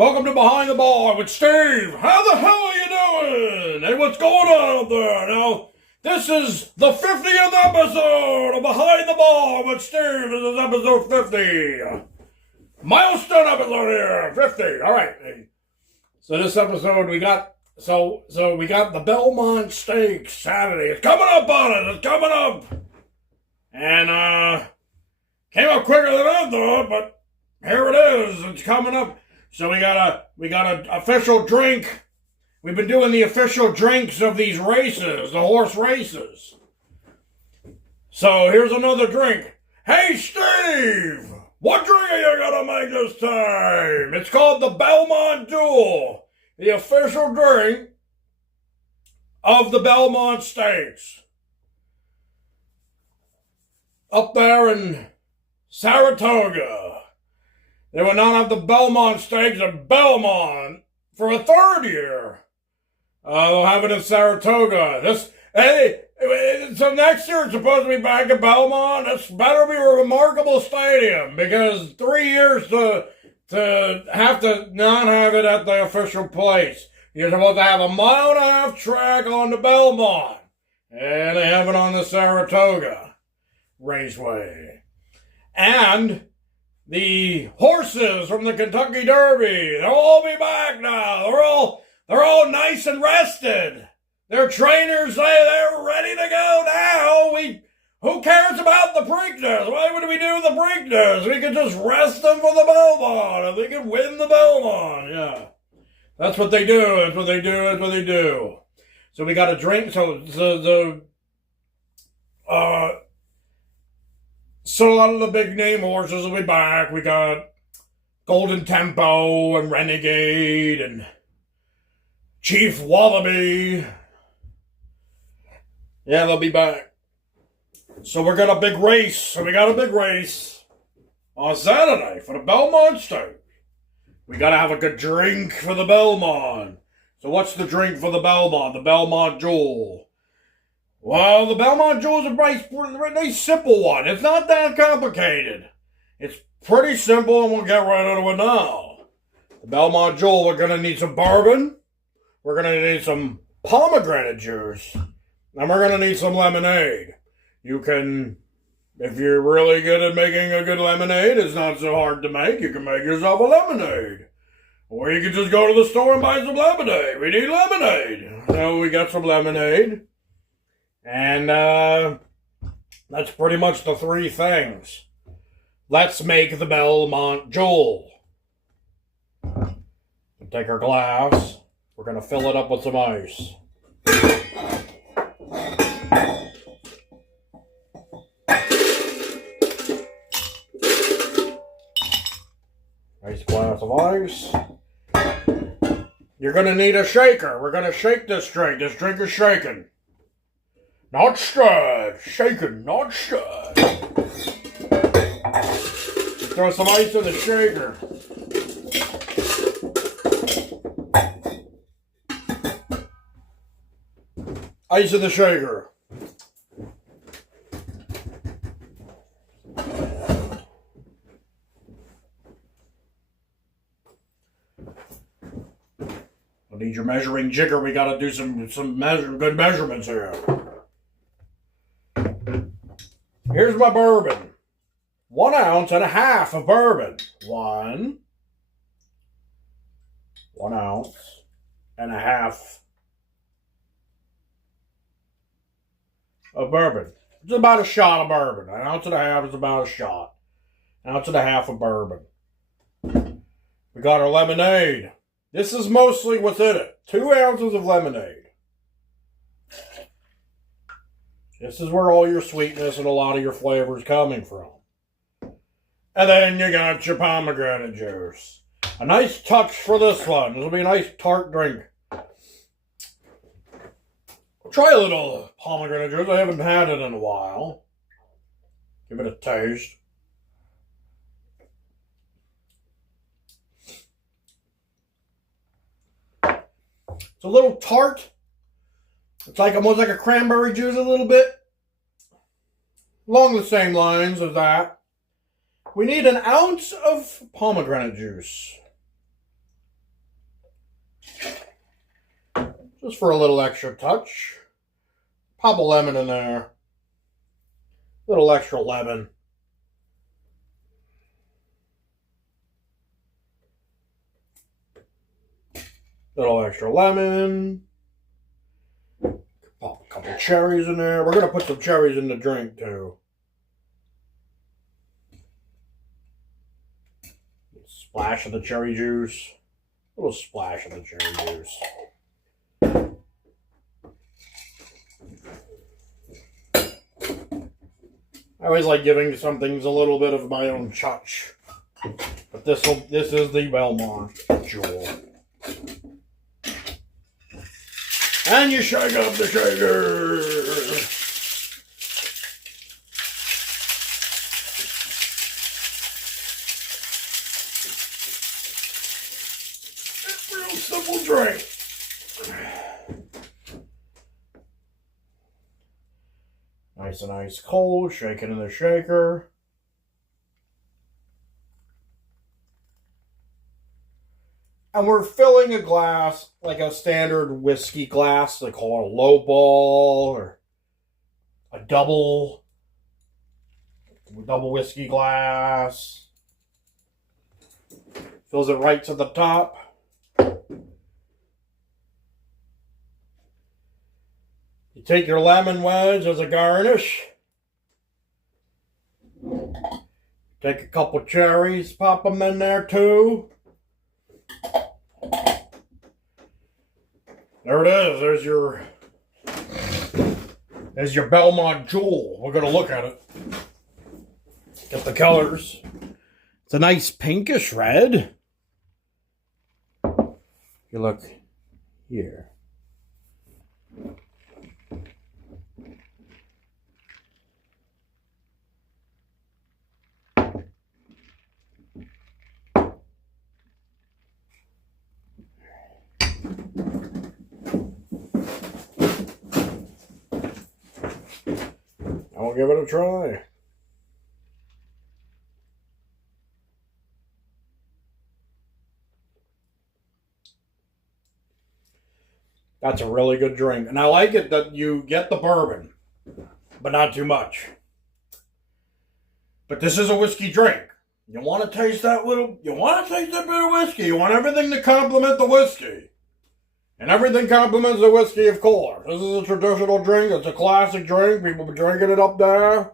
Welcome to Behind the Bar with Steve. How the hell are you doing? Hey, what's going on up there? Now, this is the 50th episode of Behind the Bar with Steve. This is episode 50. Milestone episode here, 50. All right. So this episode we got the Belmont Steak Saturday. It's coming up on us. It's coming up. And came up quicker than I thought, but here it is. It's coming up. So we got an official drink. We've been doing the official drinks of these races, the horse races. So here's another drink. Hey Steve, what drink are you gonna make this time? It's called the Belmont Duel, the official drink of the Belmont Steaks. Up there in Saratoga. They will not have the Belmont Steaks at Belmont for a third year. They'll have it in Saratoga. So next year it's supposed to be back at Belmont. This better be a remarkable stadium, because 3 years to have to not have it at the official place. You're supposed to have a 1.5 mile track on the Belmont, and they have it on the Saratoga Raceway. And the horses from the Kentucky Derby, they'll all be back now. They're all nice and rested. Their trainers say they're ready to go now. Who cares about the Preakness? Why would we do the Preakness? We could just rest them for the Belmont, and they could win the Belmont. Yeah, that's what they do. That's what they do. That's what they do. So we got a drink. So a lot of the big name horses will be back. We got Golden Tempo and Renegade and Chief Wallaby. Yeah, they'll be back. So we got a big race. So we got a big race on Saturday for the Belmont Steak. We got to have a good drink for the Belmont. So what's the drink for the Belmont? The Belmont Jewel. Well, the Belmont Jewel is a nice simple one. It's not that complicated. It's pretty simple, and we'll get right into it now. The Belmont Jewel, we're going to need some bourbon. We're going to need some pomegranate juice. And we're going to need some lemonade. You can, if you're really good at making a good lemonade, it's not so hard to make. You can make yourself a lemonade. Or you can just go to the store and buy some lemonade. We need lemonade. So we got some lemonade. And that's pretty much the three things. Let's make the Belmont Jewel. We'll take our glass. We're going to fill it up with some ice. Nice glass of ice. You're going to need a shaker. We're going to shake this drink. This drink is shaken. Not stirred. Shaken, not stirred. Throw some ice in the shaker. Ice in the shaker. I need your measuring jigger. We got to do some good measurements here. Here's my bourbon. 1.5 ounces of bourbon. 1 ounce and a half of bourbon. It's about a shot of bourbon. 1.5 ounces is about a shot. 1.5 ounces of bourbon. We got our lemonade. This is mostly what's in it. 2 ounces of lemonade. This is where all your sweetness and a lot of your flavor is coming from. And then you got your pomegranate juice. A nice touch for this one. This will be a nice tart drink. Try a little pomegranate juice. I haven't had it in a while. Give it a taste. It's a little tart. It's like almost like a cranberry juice a little bit. Along the same lines as that. We need 1 ounce of pomegranate juice. just for a little extra touch. Pop a lemon in there. Little extra lemon. Little extra lemon. Pop a couple cherries in there. We're going to put some cherries in the drink too. Splash of the cherry juice. A little splash of the cherry juice. I always like giving some things a little bit of my own touch. But this is the Belmont Jewel. And you shake up the shaker. It's a real simple drink. Nice and ice cold, shake it in the shaker. And we're filling a glass, like a standard whiskey glass. They call it a low ball or a double whiskey glass. Fills it right to the top. You take your lemon wedge as a garnish. Take a couple cherries, pop them in there too. There it is. There's your Belmont Jewel. We're going to look at it. Get the colors. It's a nice pinkish red. You look here. I'll give it a try. That's a really good drink. And I like it that you get the bourbon, but not too much. But this is a whiskey drink. You want to taste that bit of whiskey. You want everything to complement the whiskey. And everything complements the whiskey, of course. This is a traditional drink. It's a classic drink. People have been drinking it up there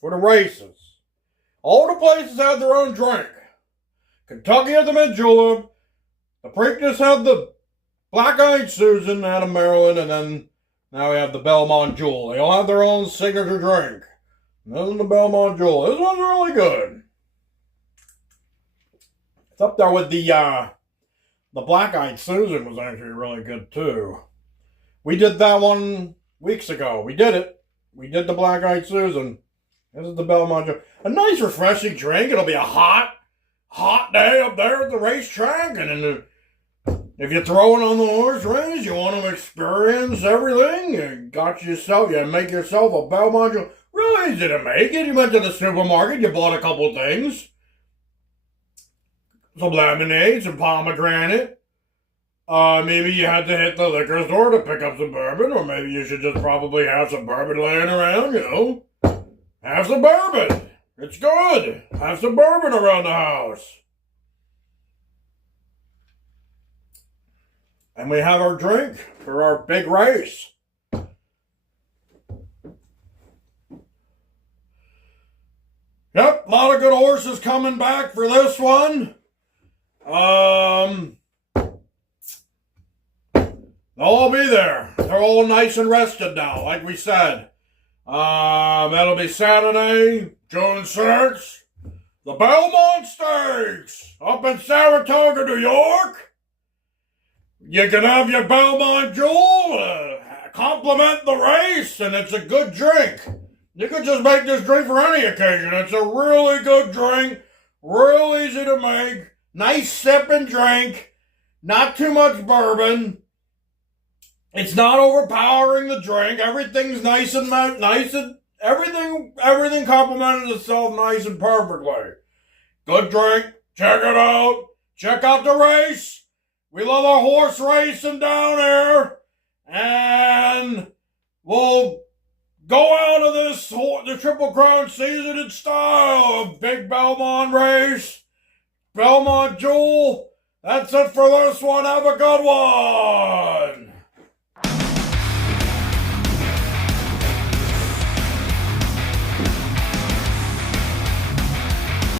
for the races. All the places have their own drink. Kentucky had the mint julep. The Preakness had the black-eyed Susan out of Maryland. And then now we have the Belmont Jewel. They all have their own signature drink. And this is the Belmont Jewel. This one's really good. It's up there with the Black-Eyed Susan was actually really good, too. We did that one weeks ago. We did it. We did the Black-Eyed Susan. This is the Belmont Jewel. A nice, refreshing drink. It'll be a hot day up there at the racetrack. And then if you're throwing on the horse race, you want to experience everything. You make yourself a Belmont Jewel. Really easy to make it. You went to the supermarket. You bought a couple things. Some lemonade, some pomegranate. Maybe you had to hit the liquor store to pick up some bourbon, or maybe you should just probably have some bourbon laying around, you know. Have some bourbon. It's good. Have some bourbon around the house. And we have our drink for our big race. Yep, a lot of good horses coming back for this one. They'll all be there. They're all nice and rested now, like we said. That'll be Saturday, June 6th. The Belmont Stakes up in Saratoga, New York. You can have your Belmont Jewel, compliment the race, and it's a good drink. You could just make this drink for any occasion. It's a really good drink, real easy to make, nice sipping drink, not too much bourbon. It's not overpowering the drink. Everything's nice and everything complemented itself nice and perfectly. Good drink. Check it out. Check out the race. We love our horse racing down here. And we'll go out of the Triple Crown season in style. A big Belmont race. Belmont Jewel. That's it for this one. Have a good one.